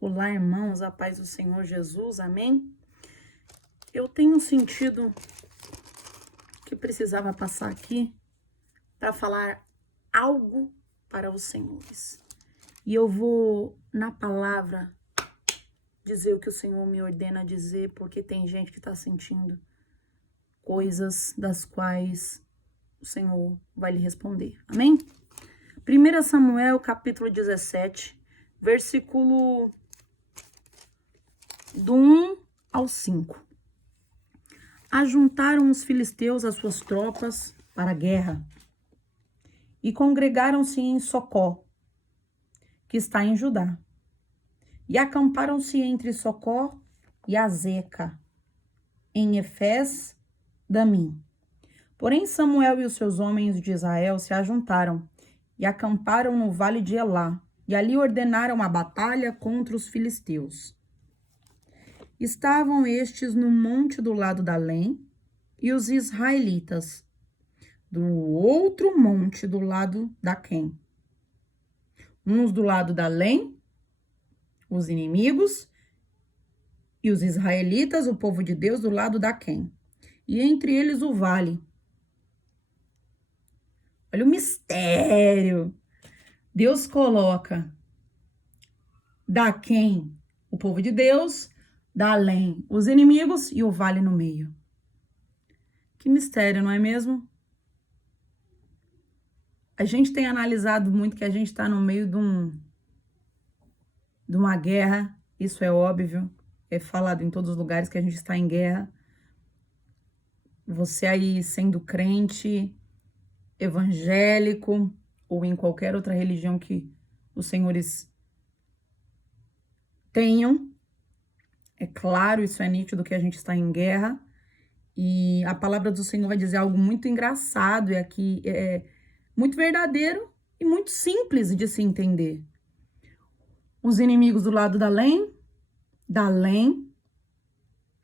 Olá, irmãos, a paz do Senhor Jesus, amém? Eu tenho sentido que precisava passar aqui para falar algo para os senhores. E eu vou, na palavra, dizer o que o Senhor me ordena dizer, porque tem gente que está sentindo coisas das quais o Senhor vai lhe responder, amém? 1 Samuel, capítulo 17, versículo do 1 ao 5. Ajuntaram os filisteus as suas tropas para a guerra e congregaram-se em Socó, que está em Judá, e acamparam-se entre Socó e Azeca, em Efés Damim. Porém, Samuel e os seus homens de Israel se ajuntaram e acamparam no vale de Elá, e ali ordenaram a batalha contra os filisteus. Estavam estes no monte do lado da Lém, e os israelitas do outro monte do lado da Quém. Uns do lado da Lém, os inimigos, e os israelitas, o povo de Deus, do lado da Quém. E entre eles o vale. Olha o mistério. Deus coloca da Quém o povo de Deus, da Lém os inimigos e o vale no meio. Que mistério, não é mesmo? A gente tem analisado muito que a gente está no meio de uma guerra, isso é óbvio, é falado em todos os lugares que a gente está em guerra. Você aí sendo crente, evangélico ou em qualquer outra religião que os senhores tenham, é claro, isso é nítido que a gente está em guerra. E a palavra do Senhor vai dizer algo muito engraçado, é aqui é muito verdadeiro e muito simples de se entender. Os inimigos do lado da Lém,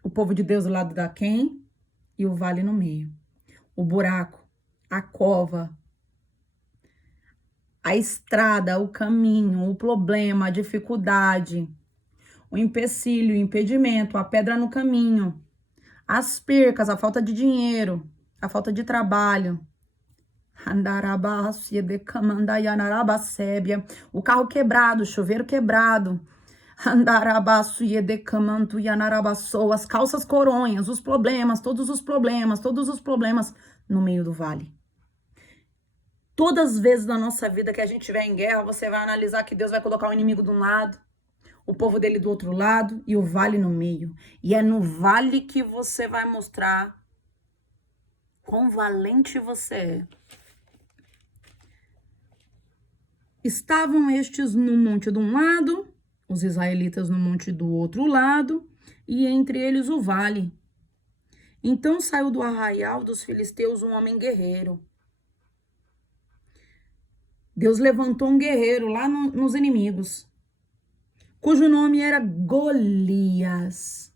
o povo de Deus do lado da Quém e o vale no meio. O buraco, a cova, a estrada, o caminho, o problema, a dificuldade, o empecilho, o impedimento, a pedra no caminho, as percas, a falta de dinheiro, a falta de trabalho, o carro quebrado, o chuveiro quebrado, as calças coronhas, os problemas, todos os problemas no meio do vale. Todas as vezes na nossa vida que a gente estiver em guerra, você vai analisar que Deus vai colocar o inimigo de um lado, o povo dele do outro lado e o vale no meio. E é no vale que você vai mostrar quão valente você é. Estavam estes no monte de um lado, os israelitas no monte do outro lado, e entre eles o vale. Então saiu do arraial dos filisteus um homem guerreiro. Deus levantou um guerreiro lá nos inimigos, cujo nome era Golias.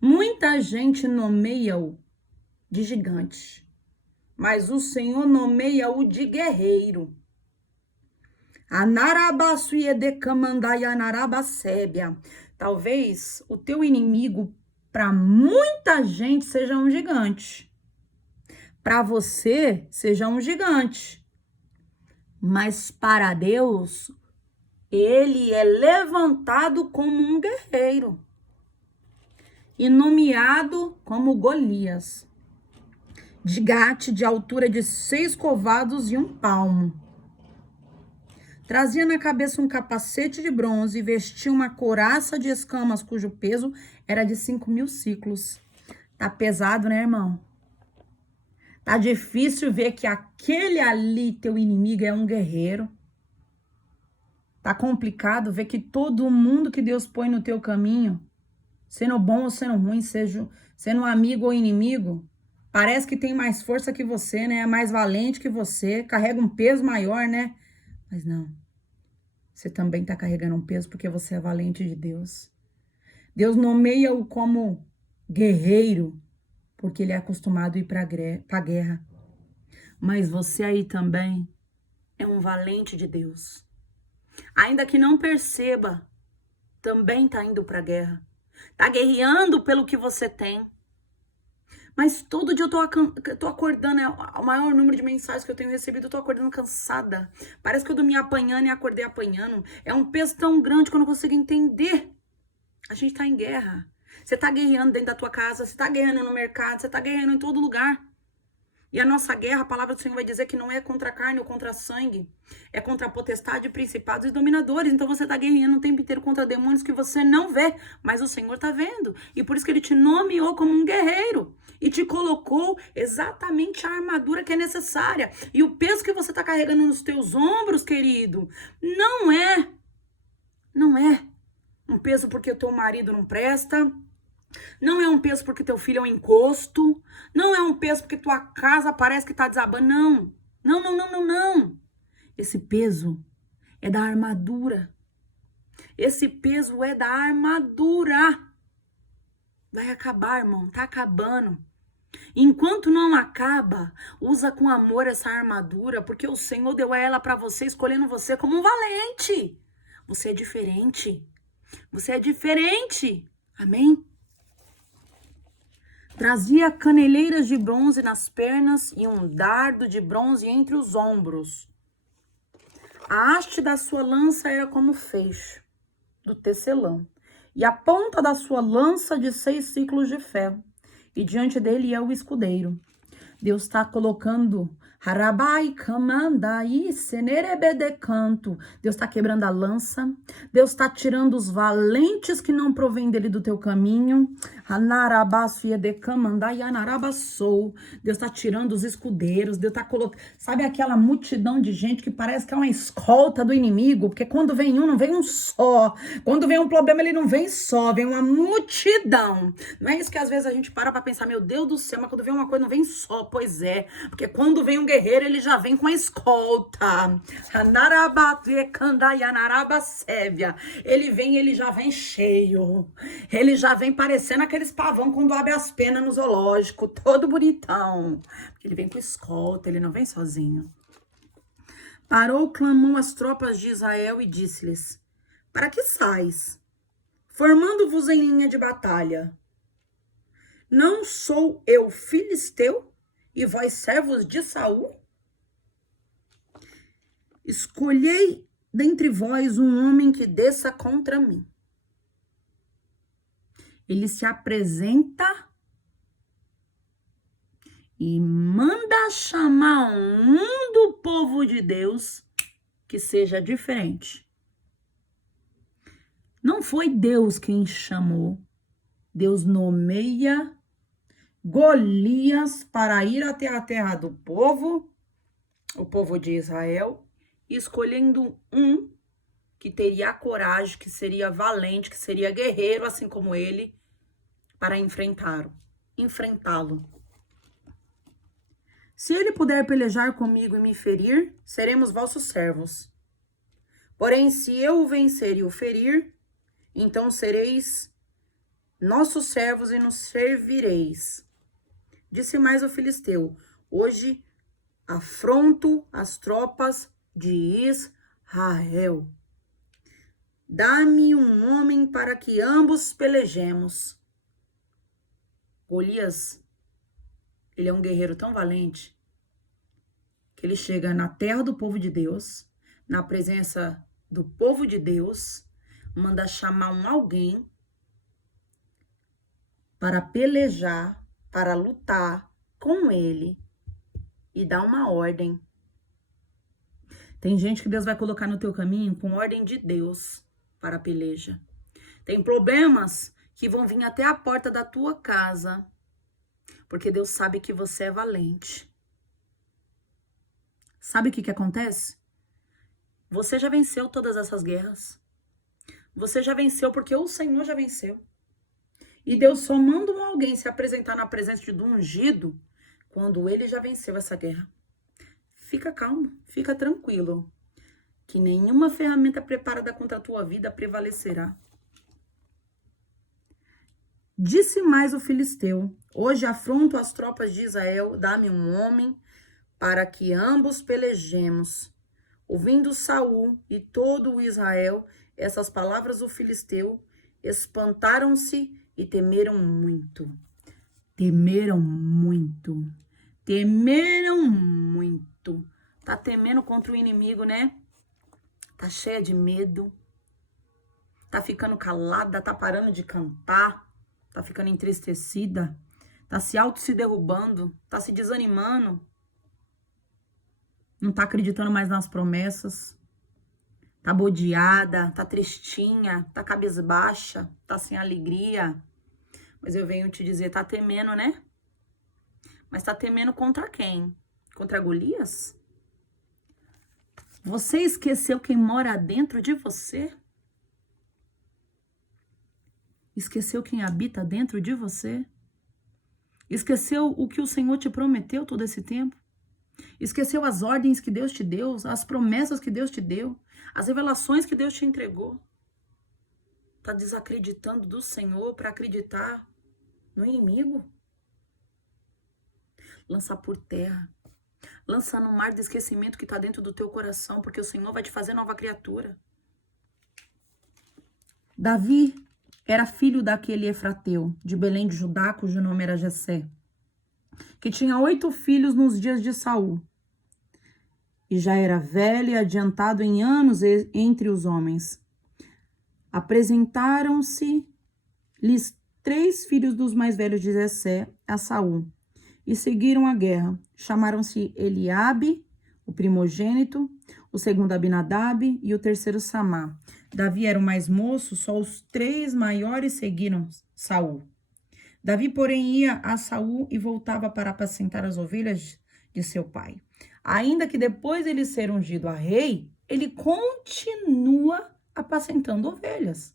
Muita gente nomeia-o de gigante, mas o Senhor nomeia-o de guerreiro. Talvez o teu inimigo, para muita gente, seja um gigante. Para você, seja um gigante. Mas para Deus, ele é levantado como um guerreiro e nomeado como Golias, de Gate, de altura de 6 covados e 1 palmo. Trazia na cabeça um capacete de bronze e vestia uma couraça de escamas, cujo peso era de 5.000 ciclos. Tá pesado, né, irmão? Tá difícil ver que aquele ali, teu inimigo, é um guerreiro. Tá complicado ver que todo mundo que Deus põe no teu caminho, sendo bom ou sendo ruim, seja sendo amigo ou inimigo, parece que tem mais força que você, né? É mais valente que você, carrega um peso maior, né? Mas não. Você também está carregando um peso porque você é valente de Deus. Deus nomeia-o como guerreiro porque ele é acostumado a ir para a guerra. Mas você aí também é um valente de Deus. Ainda que não perceba, também tá indo pra guerra. Tá guerreando pelo que você tem. Mas todo dia eu tô acordando, é o maior número de mensagens que eu tenho recebido, eu tô acordando cansada. Parece que eu dormi apanhando e acordei apanhando. É um peso tão grande que eu não consigo entender. A gente tá em guerra. Você tá guerreando dentro da tua casa, você tá guerreando no mercado, você tá guerreando em todo lugar. E a nossa guerra, a palavra do Senhor vai dizer que não é contra a carne ou contra a sangue. É contra a potestade, principados e dominadores. Então você tá guerreando o tempo inteiro contra demônios que você não vê, mas o Senhor tá vendo. E por isso que ele te nomeou como um guerreiro. E te colocou exatamente a armadura que é necessária. E o peso que você tá carregando nos teus ombros, querido, não é um peso porque o teu marido não presta. Não é um peso porque teu filho é um encosto. Não é um peso porque tua casa parece que tá desabando. Não. Não, não, não, não, não. Esse peso é da armadura. Esse peso é da armadura. Vai acabar, irmão. Tá acabando. Enquanto não acaba, usa com amor essa armadura, porque o Senhor deu ela pra você, escolhendo você como um valente. Você é diferente. Você é diferente. Amém? Trazia caneleiras de bronze nas pernas e um dardo de bronze entre os ombros. A haste da sua lança era como feixe do tecelão, e a ponta da sua lança de 6 ciclos de ferro, e diante dele é o escudeiro. Deus está colocando Harabai Kamandai Senerebedecanto. Deus está quebrando a lança. Deus está tirando os valentes que não provêm dele do teu caminho. Hanarabasu Yedekamandai Anarabassou. Deus está tirando os escudeiros. Deus está colocando. Sabe aquela multidão de gente que parece que é uma escolta do inimigo? Porque quando vem um, não vem um só. Quando vem um problema, ele não vem só. Vem uma multidão. Não é isso que às vezes a gente para pensar, meu Deus do céu, mas quando vem uma coisa, não vem só. Pois é, porque quando vem um guerreiro, ele já vem com a escolta. Ele vem, ele já vem cheio. Ele já vem parecendo aqueles pavão quando abre as penas no zoológico, todo bonitão. Porque ele vem com escolta, ele não vem sozinho. Parou, clamou as tropas de Israel e disse-lhes: para que sais, formando-vos em linha de batalha? Não sou eu filisteu? E vós, servos de Saul? Escolhei dentre vós um homem que desça contra mim. Ele se apresenta e manda chamar um do povo de Deus que seja diferente. Não foi Deus quem chamou. Deus nomeia Golias para ir até a terra do povo, o povo de Israel, escolhendo um que teria a coragem, que seria valente, que seria guerreiro, assim como ele, para enfrentá-lo. Se ele puder pelejar comigo e me ferir, seremos vossos servos. Porém, se eu o vencer e o ferir, então sereis nossos servos e nos servireis. Disse mais o filisteu: hoje afronto as tropas de Israel. Dá-me um homem para que ambos pelejemos. Golias, ele é um guerreiro tão valente que ele chega na terra do povo de Deus, na presença do povo de Deus, manda chamar alguém para pelejar, para lutar com ele e dar uma ordem. Tem gente que Deus vai colocar no teu caminho com ordem de Deus para a peleja. Tem problemas que vão vir até a porta da tua casa, porque Deus sabe que você é valente. Sabe o que acontece? Você já venceu todas essas guerras. Você já venceu porque o Senhor já venceu. E Deus só manda alguém se apresentar na presença do ungido quando ele já venceu essa guerra. Fica calmo, fica tranquilo, que nenhuma ferramenta preparada contra a tua vida prevalecerá. Disse mais o filisteu: hoje afronto as tropas de Israel, dá-me um homem para que ambos pelejemos. Ouvindo Saul e todo o Israel, Essas palavras do filisteu espantaram-se e temeram muito. Temeram muito. Temeram muito. Tá temendo contra o inimigo, né? Tá cheia de medo. Tá ficando calada, tá parando de cantar. Tá ficando entristecida. Tá se derrubando. Tá se desanimando. Não tá acreditando mais nas promessas. Tá bodeada, tá tristinha, tá cabisbaixa, tá sem alegria. Mas eu venho te dizer, tá temendo, né? Mas tá temendo contra quem? Contra Golias? Você esqueceu quem mora dentro de você? Esqueceu quem habita dentro de você? Esqueceu o que o Senhor te prometeu todo esse tempo? Esqueceu as ordens que Deus te deu, as promessas que Deus te deu, as revelações que Deus te entregou? Tá desacreditando do Senhor para acreditar no inimigo? Lança por terra. Lança no mar do esquecimento que tá dentro do teu coração, porque o Senhor vai te fazer nova criatura. Davi era filho daquele Efrateu, de Belém de Judá, cujo nome era Jessé, que tinha 8 filhos nos dias de Saul. E já era velho e adiantado em anos entre os homens. Apresentaram-se-lhes 3 filhos dos mais velhos de Jessé a Saul, e seguiram a guerra. Chamaram-se Eliabe, o primogênito, o segundo Abinadab e o terceiro Samá. Davi era o mais moço, só os 3 maiores seguiram Saul. Davi, porém, ia a Saul e voltava para apacentar as ovelhas de seu pai. Ainda que depois de ele ser ungido a rei, ele continua apacentando ovelhas.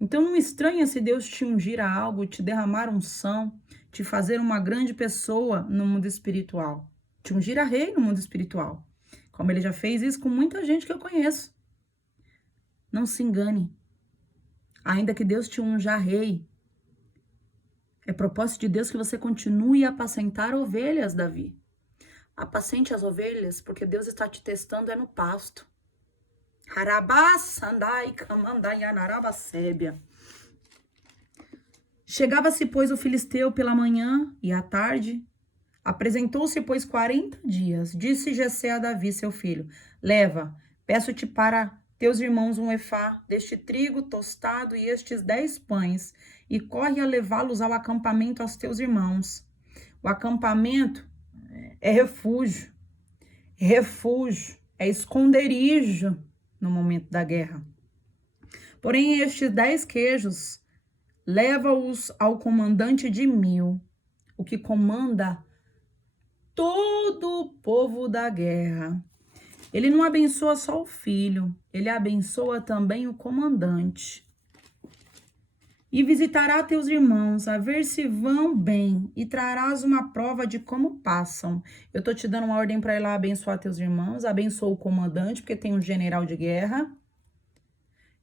Então não estranha se Deus te ungir a algo, te derramar unção, te fazer uma grande pessoa no mundo espiritual. Te ungir a rei no mundo espiritual. Como ele já fez isso com muita gente que eu conheço. Não se engane. Ainda que Deus te unja a rei, é propósito de Deus que você continue a apacentar ovelhas, Davi. Apacente as ovelhas, porque Deus está te testando no pasto. Chegava-se, pois, o filisteu pela manhã e à tarde. Apresentou-se, pois, 40 dias. Disse Jessé a Davi, seu filho: leva, peço-te para teus irmãos um efá deste trigo tostado e estes 10 pães, e corre a levá-los ao acampamento aos teus irmãos. O acampamento é refúgio, é esconderijo no momento da guerra. Porém, estes 10 queijos, leva-os ao comandante de 1000, o que comanda todo o povo da guerra. Ele não abençoa só o filho, ele abençoa também o comandante. E visitará teus irmãos, a ver se vão bem, e trarás uma prova de como passam. Eu tô te dando uma ordem para ir lá abençoar teus irmãos, abençoa o comandante, porque tem um general de guerra.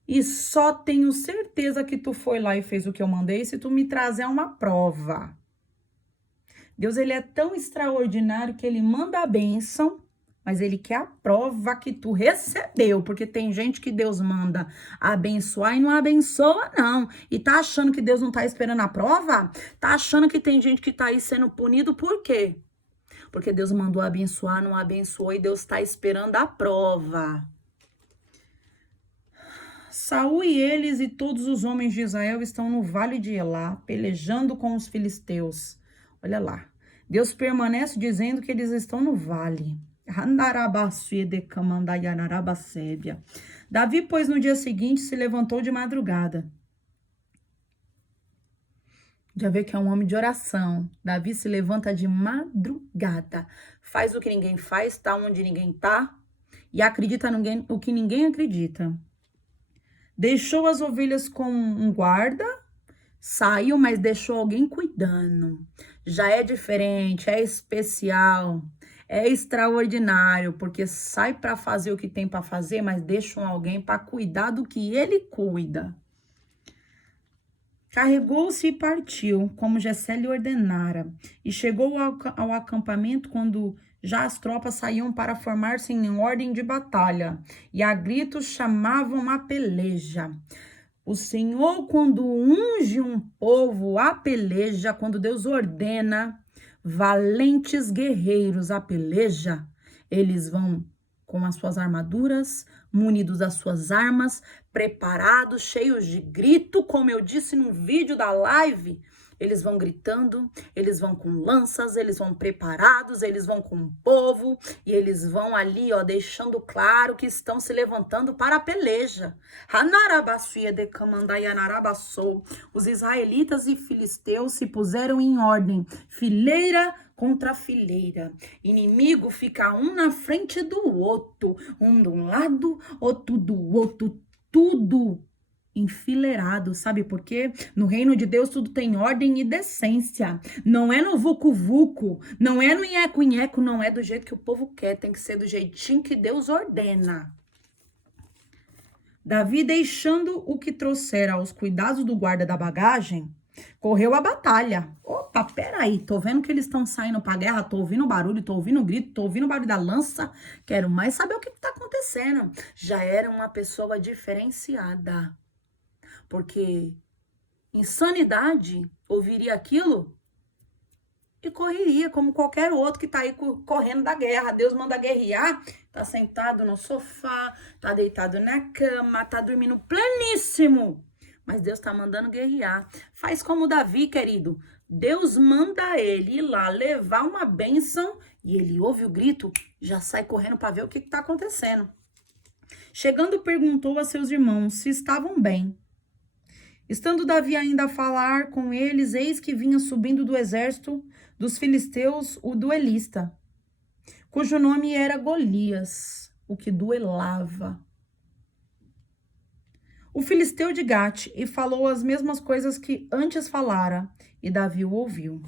E só tenho certeza que tu foi lá e fez o que eu mandei se tu me trazer uma prova. Deus, ele é tão extraordinário que ele manda a bênção, mas ele quer a prova que tu recebeu, porque tem gente que Deus manda abençoar e não abençoa, não. E tá achando que Deus não tá esperando a prova? Tá achando que tem gente que tá aí sendo punido, por quê? Porque Deus mandou abençoar, não abençoou, e Deus tá esperando a prova. Saul e eles e todos os homens de Israel estão no vale de Elá, pelejando com os filisteus. Olha lá. Deus permanece dizendo que eles estão no vale. Davi, pois, no dia seguinte se levantou de madrugada. Já vê que é um homem de oração. Davi se levanta de madrugada. Faz o que ninguém faz, tá onde ninguém tá. E acredita no que ninguém acredita. Deixou as ovelhas com um guarda. Saiu, mas deixou alguém cuidando. Já é diferente, é especial, é extraordinário, porque sai para fazer o que tem para fazer, mas deixa alguém para cuidar do que ele cuida. Carregou-se e partiu, como Jessé lhe ordenara, e chegou ao acampamento quando Já as tropas saíam para formar-se em ordem de batalha, e a gritos chamavam a peleja. O Senhor, quando unge um povo a peleja, quando Deus ordena valentes guerreiros a peleja, eles vão com as suas armaduras, munidos das suas armas, preparados, cheios de grito, como eu disse no vídeo da live. Eles vão gritando, eles vão com lanças, eles vão preparados, eles vão com o povo e eles vão ali, ó, deixando claro que estão se levantando para a peleja. Os israelitas e filisteus se puseram em ordem, fileira contra fileira. Inimigo fica um na frente do outro, um de um lado, outro do outro, tudo enfileirado, sabe por quê? No reino de Deus tudo tem ordem e decência. Não é no vucu-vucu, não é no nheco-nheco, não é do jeito que o povo quer, tem que ser do jeitinho que Deus ordena. Davi, deixando o que trouxera aos cuidados do guarda da bagagem, correu à batalha. Opa, peraí, tô vendo que eles estão saindo pra guerra, tô ouvindo barulho, tô ouvindo grito, tô ouvindo barulho da lança, quero mais saber o que tá acontecendo. Já era uma pessoa diferenciada. Porque insanidade ouviria aquilo e correria como qualquer outro que tá aí correndo da guerra. Deus manda guerrear, tá sentado no sofá, tá deitado na cama, tá dormindo pleníssimo. Mas Deus tá mandando guerrear. Faz como Davi, querido. Deus manda ele ir lá levar uma bênção e ele ouve o grito, já sai correndo para ver o que tá acontecendo. Chegando, perguntou a seus irmãos se estavam bem. Estando Davi ainda a falar com eles, eis que vinha subindo do exército dos filisteus o duelista, cujo nome era Golias, o que duelava. O filisteu de Gate, e falou as mesmas coisas que antes falara, e Davi o ouviu.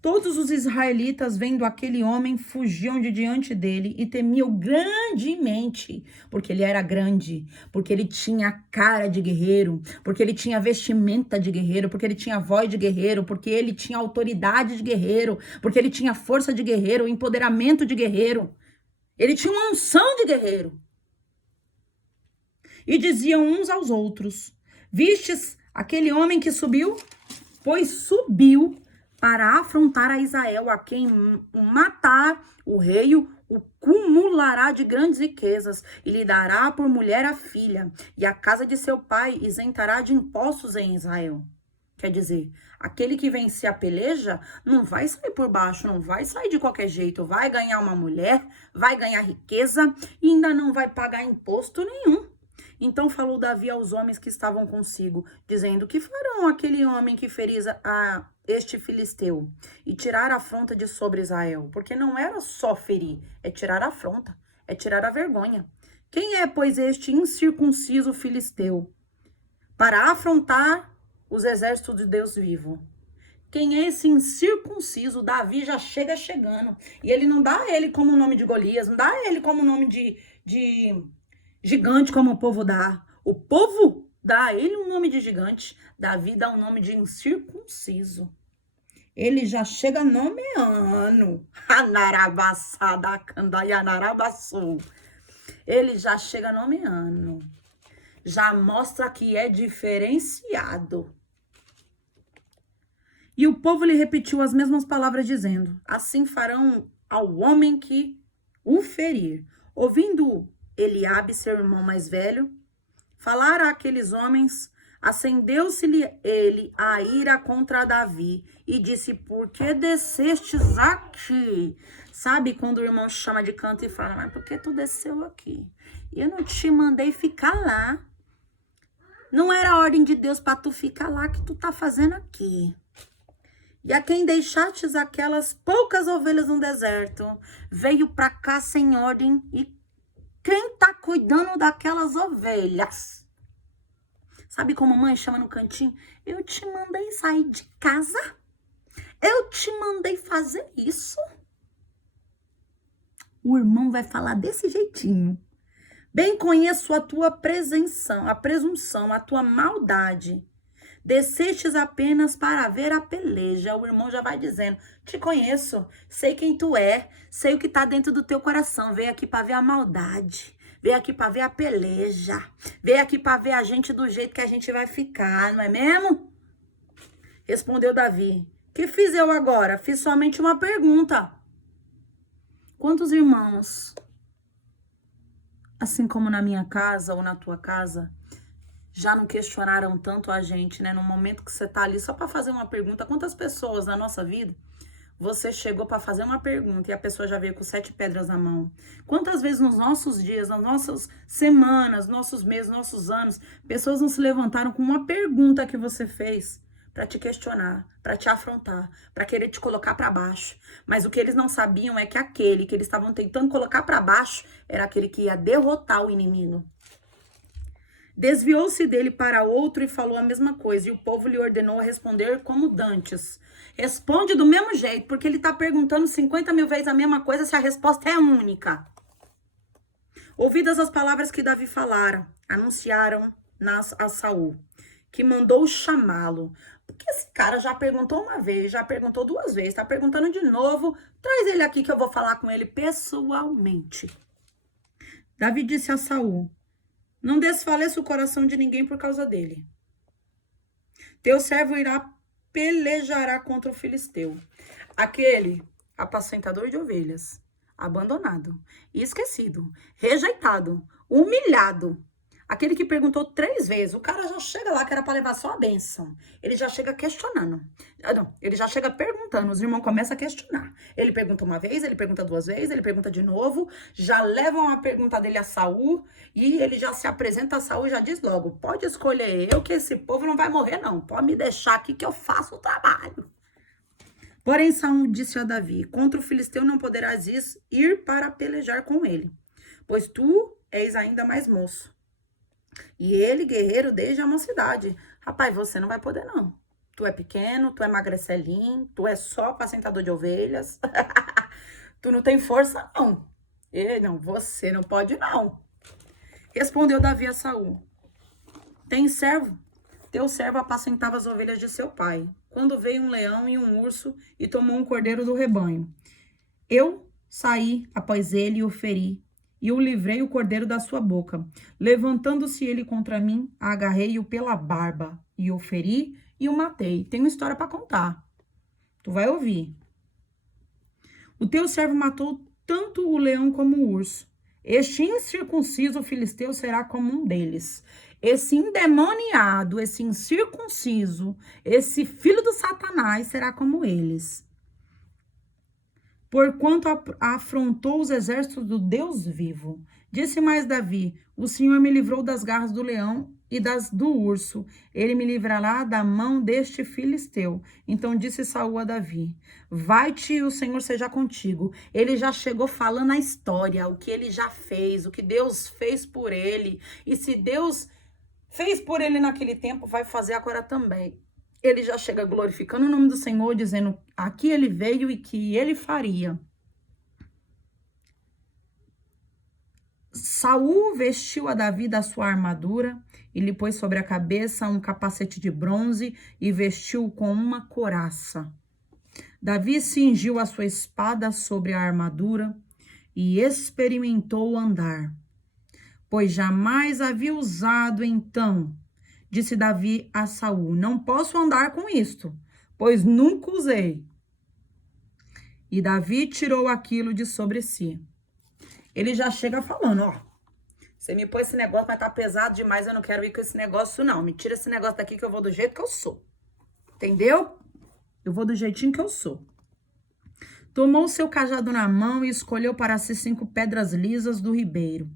Todos os israelitas, vendo aquele homem, fugiam de diante dele e temiam grandemente, porque ele era grande, porque ele tinha cara de guerreiro, porque ele tinha vestimenta de guerreiro, porque ele tinha voz de guerreiro, porque ele tinha autoridade de guerreiro, porque ele tinha força de guerreiro, empoderamento de guerreiro. Ele tinha uma unção de guerreiro. E diziam uns aos outros: vistes aquele homem que subiu? Pois subiu para afrontar a Israel, a quem matar o rei, o cumulará de grandes riquezas, e lhe dará por mulher a filha, e a casa de seu pai isentará de impostos em Israel. Quer dizer, aquele que vencer a peleja não vai sair por baixo, não vai sair de qualquer jeito, vai ganhar uma mulher, vai ganhar riqueza e ainda não vai pagar imposto nenhum. Então falou Davi aos homens que estavam consigo, dizendo: que farão aquele homem que ferir a este filisteu e tirar a afronta de sobre Israel? Porque não era só ferir, é tirar a afronta, é tirar a vergonha. Quem é, pois, este incircunciso filisteu para afrontar os exércitos de Deus vivo? Quem é esse incircunciso? Davi já chega chegando. E ele não dá ele como o nome de Golias, não dá ele como o nome de gigante, como o povo dá. O povo dá a ele um nome de gigante. Davi dá um nome de incircunciso. Ele já chega nomeando. Ele já chega nomeando. Já mostra que é diferenciado. E o povo lhe repetiu as mesmas palavras, dizendo: assim farão ao homem que o ferir. Ouvindo Eliabe, seu irmão mais velho, falar àqueles homens, acendeu-se-lhe ele a ira contra Davi e disse: por que descestes aqui? Sabe quando o irmão chama de canto e fala: mas por que tu desceu aqui? Eu não te mandei ficar lá. Não era a ordem de Deus para tu ficar lá, que tu tá fazendo aqui. E a quem deixastes aquelas poucas ovelhas no deserto, veio para cá sem ordem, e quem tá cuidando daquelas ovelhas? Sabe como a mãe chama no cantinho? Eu te mandei sair de casa? Eu te mandei fazer isso? O irmão vai falar desse jeitinho. Bem conheço a tua presunção, a tua maldade. Descestes apenas para ver a peleja. O irmão já vai dizendo, te conheço, sei quem tu é, sei o que tá dentro do teu coração. Veio aqui para ver a maldade, veio aqui para ver a peleja, veio aqui para ver a gente do jeito que a gente vai ficar, não é mesmo? Respondeu Davi, que fiz eu agora? Fiz somente uma pergunta. Quantos irmãos, assim como na minha casa ou na tua casa, já não questionaram tanto a gente, né? No momento que você tá ali só para fazer uma pergunta, quantas pessoas na nossa vida você chegou para fazer uma pergunta e a pessoa já veio com 7 pedras na mão? Quantas vezes nos nossos dias, nas nossas semanas, nossos meses, nossos anos, pessoas não se levantaram com uma pergunta que você fez para te questionar, para te afrontar, para querer te colocar para baixo? Mas o que eles não sabiam é que aquele que eles estavam tentando colocar para baixo era aquele que ia derrotar o inimigo. Desviou-se dele para outro e falou a mesma coisa, e o povo lhe ordenou a responder como dantes. Responde do mesmo jeito, porque ele está perguntando 50 mil vezes a mesma coisa se a resposta é única. Ouvidas as palavras que Davi falara, anunciaram-nas a Saul, que mandou chamá-lo. Porque esse cara já perguntou uma vez, já perguntou 2 vezes, está perguntando de novo. Traz ele aqui que eu vou falar com ele pessoalmente. Davi disse a Saul, não desfaleça o coração de ninguém por causa dele. Teu servo pelejará contra o filisteu. Aquele apacentador de ovelhas, abandonado, esquecido, rejeitado, humilhado. Aquele que perguntou 3 vezes, o cara já chega lá que era para levar só a bênção. Ele já chega questionando. Não, ele já chega perguntando, os irmãos começam a questionar. Ele pergunta uma vez, ele pergunta 2 vezes, ele pergunta de novo, já levam a pergunta dele a Saul e ele já se apresenta a Saul e já diz logo, pode escolher eu que esse povo não vai morrer não, pode me deixar aqui que eu faço o trabalho. Porém Saul disse a Davi, contra o filisteu não poderás ir para pelejar com ele, pois tu és ainda mais moço. E ele, guerreiro desde a mocidade. Rapaz, você não vai poder, não. Tu é pequeno, tu é magrecelinho, tu é só apacentador de ovelhas. Tu não tem força, não. Não, você não pode, não. Respondeu Davi a Saul. Tem servo? Teu servo apacentava as ovelhas de seu pai. Quando veio um leão e um urso e tomou um cordeiro do rebanho. Eu saí após ele e o feri. E eu livrei o cordeiro da sua boca. Levantando-se ele contra mim, agarrei-o pela barba, e o feri e o matei. Tem uma história para contar. Tu vai ouvir. O teu servo matou tanto o leão como o urso. Este incircunciso filisteu será como um deles. Esse endemoniado, esse incircunciso, esse filho do Satanás será como eles. Porquanto afrontou os exércitos do Deus vivo. Disse mais Davi, o Senhor me livrou das garras do leão e do urso. Ele me livrará da mão deste filisteu. Então disse Saul a Davi, vai-te e o Senhor seja contigo. Ele já chegou falando a história, o que ele já fez, o que Deus fez por ele. E se Deus fez por ele naquele tempo, vai fazer agora também. Ele já chega glorificando o nome do Senhor, dizendo aqui ele veio e que ele faria. Saul vestiu a Davi da sua armadura e lhe pôs sobre a cabeça um capacete de bronze e vestiu com uma couraça. Davi cingiu a sua espada sobre a armadura e experimentou andar, pois jamais havia usado então. Disse Davi a Saul, não posso andar com isto, pois nunca usei. E Davi tirou aquilo de sobre si. Ele já chega falando, ó, você me pôs esse negócio, mas tá pesado demais, eu não quero ir com esse negócio não. Me tira esse negócio daqui que eu vou do jeito que eu sou. Entendeu? Eu vou do jeitinho que eu sou. Tomou seu cajado na mão e escolheu para si 5 pedras lisas do ribeiro.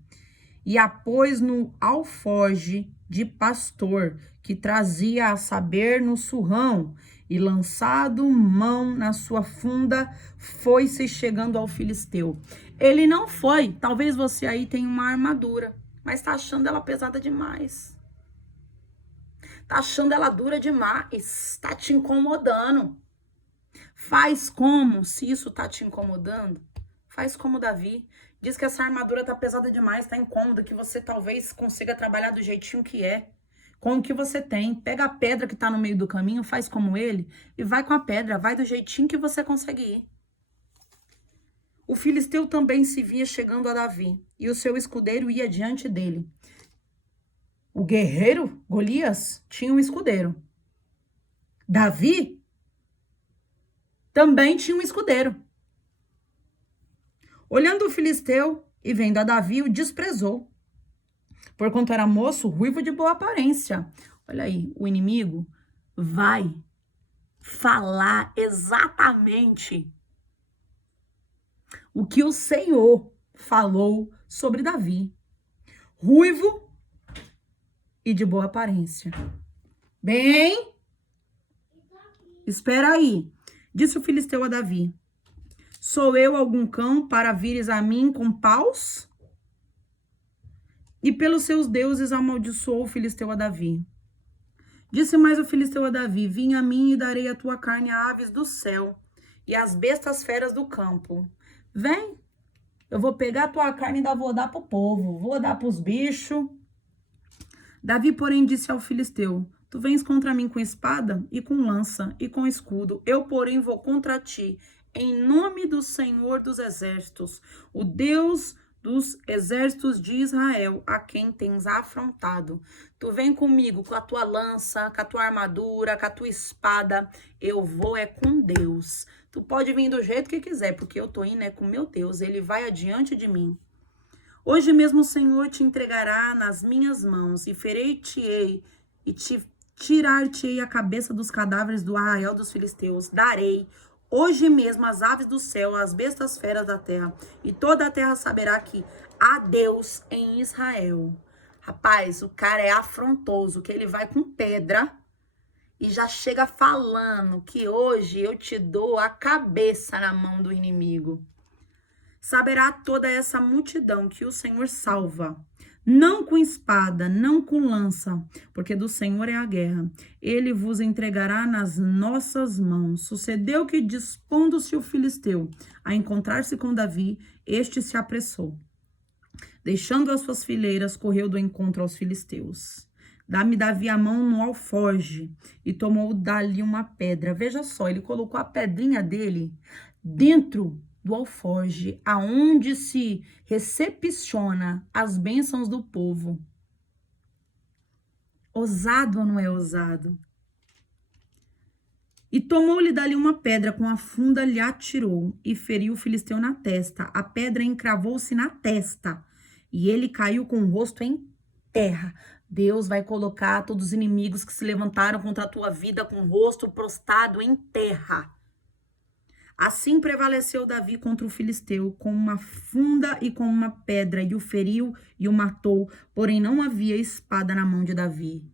E a pôs no alforje de pastor, que trazia a saber no surrão, e lançado mão na sua funda, foi-se chegando ao filisteu. Ele não foi, talvez você aí tenha uma armadura, mas tá achando ela pesada demais. Tá achando ela dura demais, tá te incomodando. Faz como, se isso tá te incomodando, faz como Davi. Diz que essa armadura tá pesada demais, tá incômoda, que você talvez consiga trabalhar do jeitinho que é. com o que você tem. Pega a pedra que está no meio do caminho, faz como ele e vai com a pedra, vai do jeitinho que você consegue ir. O filisteu também se via chegando a Davi, e o seu escudeiro ia diante dele. O guerreiro Golias tinha um escudeiro. Davi também tinha um escudeiro. Olhando o filisteu e vendo a Davi, o desprezou, porquanto era moço, ruivo de boa aparência. Olha aí, o inimigo vai falar exatamente o que o Senhor falou sobre Davi. Ruivo e de boa aparência. Bem, espera aí. Disse o filisteu a Davi: sou eu algum cão para vires a mim com paus? E pelos seus deuses amaldiçoou o filisteu a Davi. Disse mais o filisteu a Davi: vim a mim e darei a tua carne a aves do céu e às bestas feras do campo. Vem, eu vou pegar a tua carne e ainda vou dar pro povo, vou dar pros bichos. Davi, porém, disse ao filisteu: tu vens contra mim com espada e com lança e com escudo. Eu, porém, vou contra ti em nome do Senhor dos exércitos, o Deus dos exércitos de Israel, a quem tens afrontado. Tu vem comigo com a tua lança, com a tua armadura, com a tua espada. Eu vou é com Deus. Tu pode vir do jeito que quiser, porque eu tô indo é com meu Deus. Ele vai adiante de mim. Hoje mesmo o Senhor te entregará nas minhas mãos, e ferei-te-ei, e te tirar-te-ei a cabeça dos cadáveres do arraial dos filisteus. Darei hoje mesmo as aves do céu, as bestas feras da terra, e toda a terra saberá que há Deus em Israel. Rapaz, o cara é afrontoso, que ele vai com pedra e já chega falando que hoje eu te dou a cabeça na mão do inimigo. Saberá toda essa multidão que o Senhor salva, não com espada, não com lança, porque do Senhor é a guerra. Ele vos entregará nas nossas mãos. Sucedeu que, dispondo-se o filisteu a encontrar-se com Davi, este se apressou. Deixando as suas fileiras, correu do encontro aos filisteus. Dá-me Davi a mão no alforge e tomou dali uma pedra. Veja só, ele colocou a pedrinha dele dentro do alforge, aonde se recepciona as bênçãos do povo. Ousado ou não é ousado? E tomou-lhe dali uma pedra, com a funda lhe atirou e feriu o filisteu na testa. A pedra encravou-se na testa e ele caiu com o rosto em terra. Deus vai colocar todos os inimigos que se levantaram contra a tua vida com o rosto prostrado em terra. Assim prevaleceu Davi contra o filisteu, com uma funda e com uma pedra, e o feriu e o matou, porém não havia espada na mão de Davi.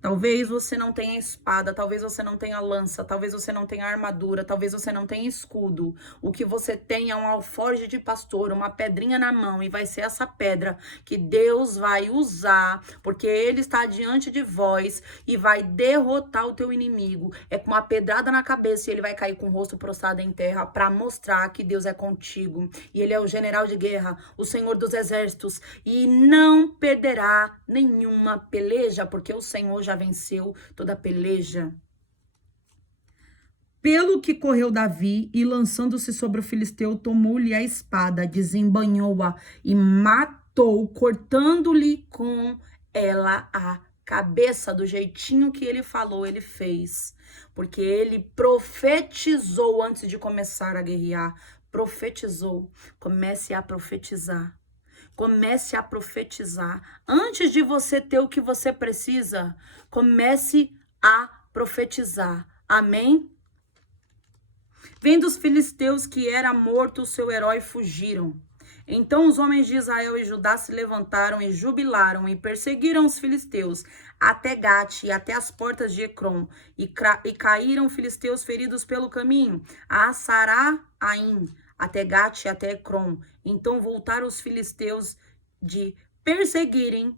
Talvez você não tenha espada, talvez você não tenha lança, talvez você não tenha armadura, talvez você não tenha escudo. O que você tem é um alforje de pastor, uma pedrinha na mão, e vai ser essa pedra que Deus vai usar, porque Ele está diante de vós e vai derrotar o teu inimigo. É com uma pedrada na cabeça e ele vai cair com o rosto prostrado em terra para mostrar que Deus é contigo. E Ele é o general de guerra, o Senhor dos exércitos, e não perderá nenhuma peleja, porque o Senhor já venceu toda a peleja. Pelo que correu Davi e, lançando-se sobre o filisteu, tomou-lhe a espada, desembanhou-a e matou, cortando-lhe com ela a cabeça. Do jeitinho que ele falou, ele fez, porque ele profetizou antes de começar a guerrear. Profetizou. Comece a profetizar. Comece a profetizar. Antes de você ter o que você precisa, comece a profetizar. Amém? Vendo os filisteus que era morto o seu herói, fugiram. Então os homens de Israel e Judá se levantaram e jubilaram e perseguiram os filisteus até Gate e até as portas de Ecrom. E caíram filisteus feridos pelo caminho a Saraim, até Gate e até Ecrom. Então voltaram os filisteus de perseguirem.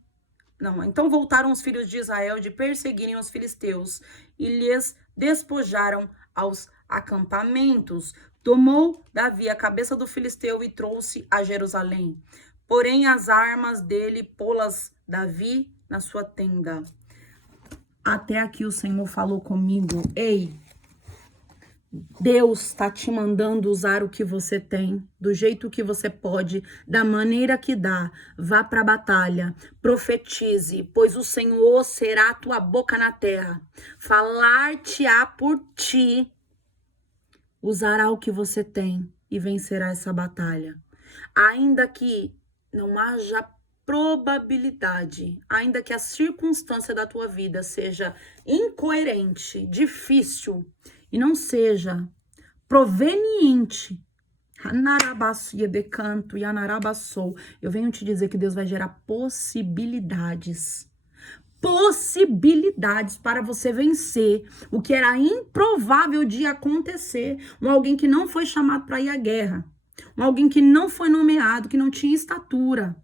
Então voltaram os filhos de Israel de perseguirem os filisteus e lhes despojaram aos acampamentos. Tomou Davi a cabeça do filisteu e trouxe a Jerusalém. Porém as armas dele pô-las Davi na sua tenda. Até aqui o Senhor falou comigo. Ei, Deus está te mandando usar o que você tem, do jeito que você pode, da maneira que dá. Vá para a batalha, profetize, pois o Senhor será a tua boca na terra. Falar-te-á por ti, usará o que você tem e vencerá essa batalha. Ainda que não haja probabilidade, ainda que a circunstância da tua vida seja incoerente, difícil, e não seja proveniente, eu venho te dizer que Deus vai gerar possibilidades para você vencer o que era improvável de acontecer. Alguém que não foi chamado para ir à guerra, alguém que não foi nomeado, que não tinha estatura,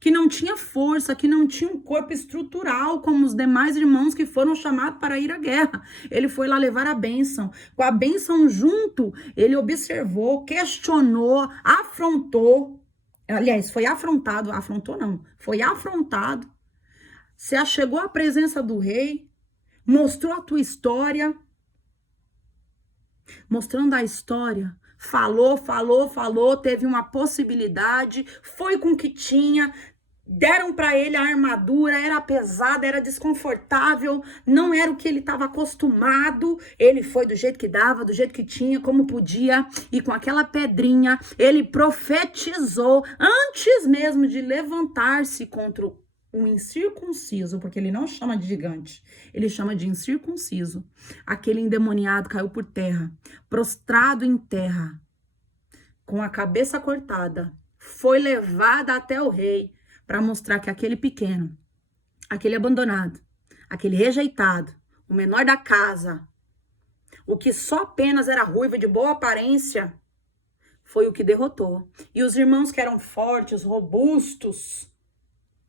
que não tinha força, que não tinha um corpo estrutural como os demais irmãos que foram chamados para ir à guerra. Ele foi lá levar a bênção. Com a bênção junto, ele observou, questionou, afrontou. Aliás, foi afrontado. Afrontou não, foi afrontado. Se achegou à presença do rei, mostrou a tua história. Mostrando a história, falou, teve uma possibilidade, foi com o que tinha, deram para ele a armadura, era pesada, era desconfortável, não era o que ele estava acostumado. Ele foi do jeito que dava, do jeito que tinha, como podia, e com aquela pedrinha, ele profetizou antes mesmo de levantar-se contra o incircunciso, porque ele não chama de gigante, ele chama de incircunciso. Aquele endemoniado caiu por terra, prostrado em terra, com a cabeça cortada, foi levado até o rei para mostrar que aquele pequeno, aquele abandonado, aquele rejeitado, o menor da casa, o que só apenas era ruivo de boa aparência, foi o que derrotou. E os irmãos que eram fortes, robustos,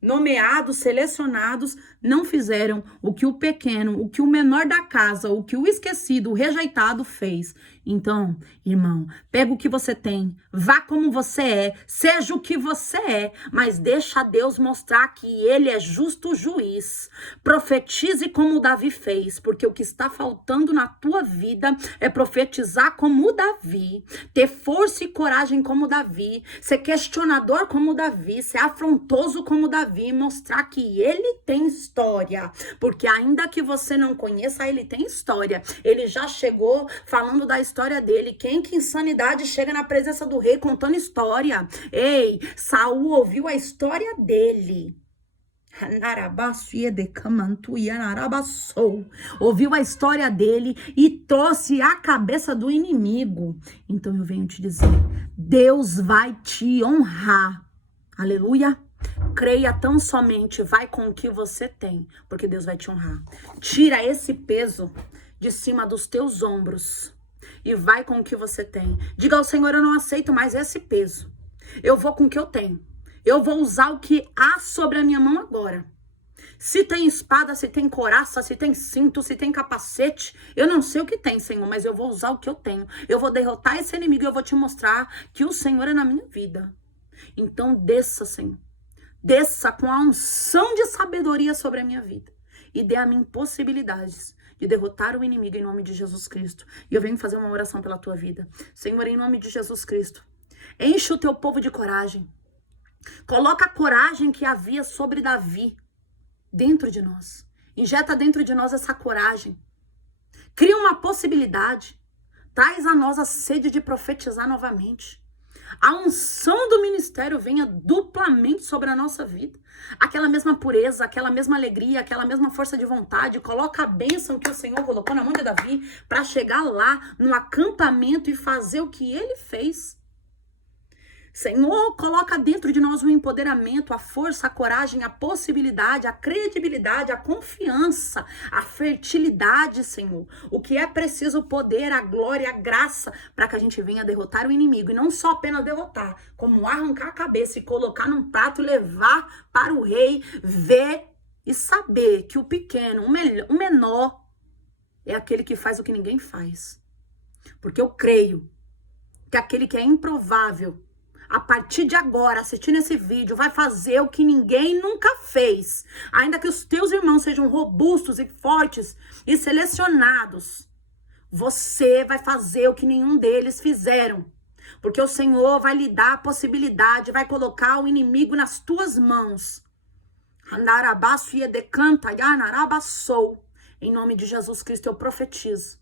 nomeados, selecionados, não fizeram o que o pequeno, o que o menor da casa, o que o esquecido, o rejeitado fez. Então, irmão, pega o que você tem, vá como você é, seja o que você é, mas deixa Deus mostrar que ele é justo juiz. Profetize como Davi fez, porque o que está faltando na tua vida é profetizar como o Davi, ter força e coragem como Davi, ser questionador como Davi, ser afrontoso como Davi, mostrar que ele tem história, porque ainda que você não conheça, ele tem história. Ele já chegou falando da história dele. Quem que insanidade chega na presença do rei contando história? Ei, Saul ouviu a história dele. Ouviu a história dele e trouxe a cabeça do inimigo. Então eu venho te dizer, Deus vai te honrar. Aleluia. Creia tão somente, vai com o que você tem, porque Deus vai te honrar. Tira esse peso de cima dos teus ombros e vai com o que você tem. Diga ao Senhor, eu não aceito mais esse peso. Eu vou com o que eu tenho. Eu vou usar o que há sobre a minha mão agora. Se tem espada, se tem coraça, se tem cinto, se tem capacete, eu não sei o que tem, Senhor, mas eu vou usar o que eu tenho. Eu vou derrotar esse inimigo e eu vou te mostrar que o Senhor é na minha vida. Então desça, Senhor. Desça com a unção de sabedoria sobre a minha vida e dê a mim possibilidades de derrotar o inimigo em nome de Jesus Cristo. E eu venho fazer uma oração pela tua vida. Senhor, em nome de Jesus Cristo, enche o teu povo de coragem. Coloca a coragem que havia sobre Davi dentro de nós. Injeta dentro de nós essa coragem. Cria uma possibilidade. Traz a nós a sede de profetizar novamente. A unção do ministério venha duplamente sobre a nossa vida. Aquela mesma pureza, aquela mesma alegria, aquela mesma força de vontade. Coloca a bênção que o Senhor colocou na mão de Davi para chegar lá no acampamento e fazer o que ele fez. Senhor, coloca dentro de nós o empoderamento, a força, a coragem, a possibilidade, a credibilidade, a confiança, a fertilidade, Senhor. O que é preciso, o poder, a glória, a graça, para que a gente venha derrotar o inimigo. E não só apenas derrotar, como arrancar a cabeça e colocar num prato e levar para o rei, ver e saber que o pequeno, o menor, é aquele que faz o que ninguém faz. Porque eu creio que aquele que é improvável, a partir de agora, assistindo esse vídeo, vai fazer o que ninguém nunca fez. Ainda que os teus irmãos sejam robustos e fortes e selecionados, você vai fazer o que nenhum deles fizeram. Porque o Senhor vai lhe dar a possibilidade, vai colocar o inimigo nas tuas mãos. Em nome de Jesus Cristo, eu profetizo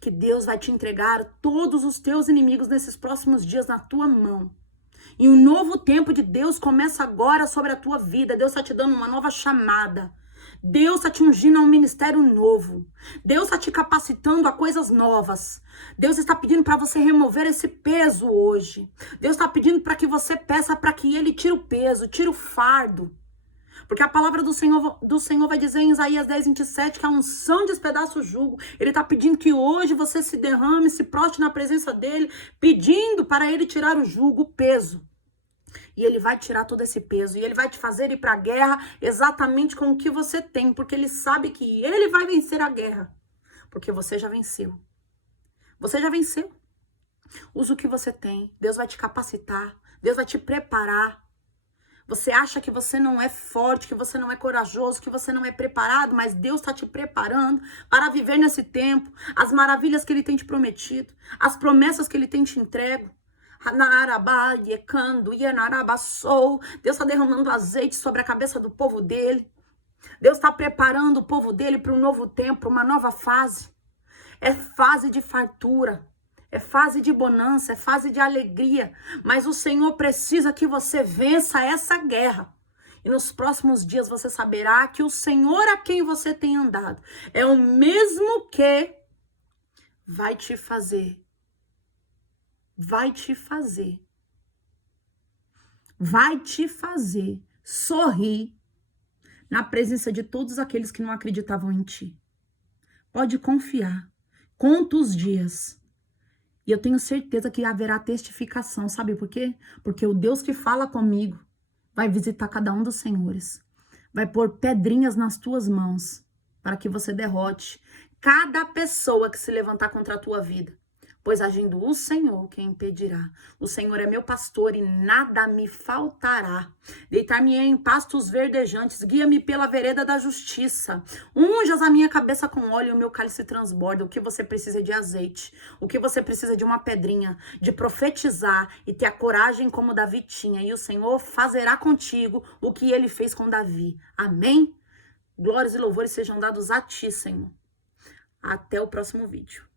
que Deus vai te entregar todos os teus inimigos nesses próximos dias na tua mão. E um novo tempo de Deus começa agora sobre a tua vida. Deus está te dando uma nova chamada. Deus está te ungindo a um ministério novo. Deus está te capacitando a coisas novas. Deus está pedindo para você remover esse peso hoje. Deus está pedindo para que você peça para que Ele tire o peso, tire o fardo. Porque a palavra do Senhor vai dizer em Isaías 10:27 que a unção despedaça o jugo. Ele está pedindo que hoje você se derrame, se prostre na presença dele, pedindo para ele tirar o jugo, o peso. E ele vai tirar todo esse peso. E ele vai te fazer ir para a guerra exatamente com o que você tem. Porque ele sabe que ele vai vencer a guerra. Porque você já venceu. Você já venceu. Usa o que você tem. Deus vai te capacitar. Deus vai te preparar. Você acha que você não é forte, que você não é corajoso, que você não é preparado, mas Deus está te preparando para viver nesse tempo, as maravilhas que Ele tem te prometido, as promessas que Ele tem te entregue. Deus está derramando azeite sobre a cabeça do povo dele. Deus está preparando o povo dele para um novo tempo, para uma nova fase. É fase de fartura. É fase de bonança, é fase de alegria. Mas o Senhor precisa que você vença essa guerra. E nos próximos dias você saberá que o Senhor a quem você tem andado é o mesmo que vai te fazer sorrir na presença de todos aqueles que não acreditavam em ti. Pode confiar. Conta os dias. E eu tenho certeza que haverá testificação. Sabe por quê? Porque o Deus que fala comigo vai visitar cada um dos senhores. Vai pôr pedrinhas nas tuas mãos para que você derrote cada pessoa que se levantar contra a tua vida. Pois agindo o Senhor, quem impedirá? O Senhor é meu pastor e nada me faltará. Deitar-me-ei em pastos verdejantes, guia-me pela vereda da justiça. Unjas a minha cabeça com óleo e o meu cálice transborda. O que você precisa é de azeite. O que você precisa é de uma pedrinha, de profetizar e ter a coragem como Davi tinha. E o Senhor fazerá contigo o que ele fez com Davi. Amém? Glórias e louvores sejam dados a ti, Senhor. Até o próximo vídeo.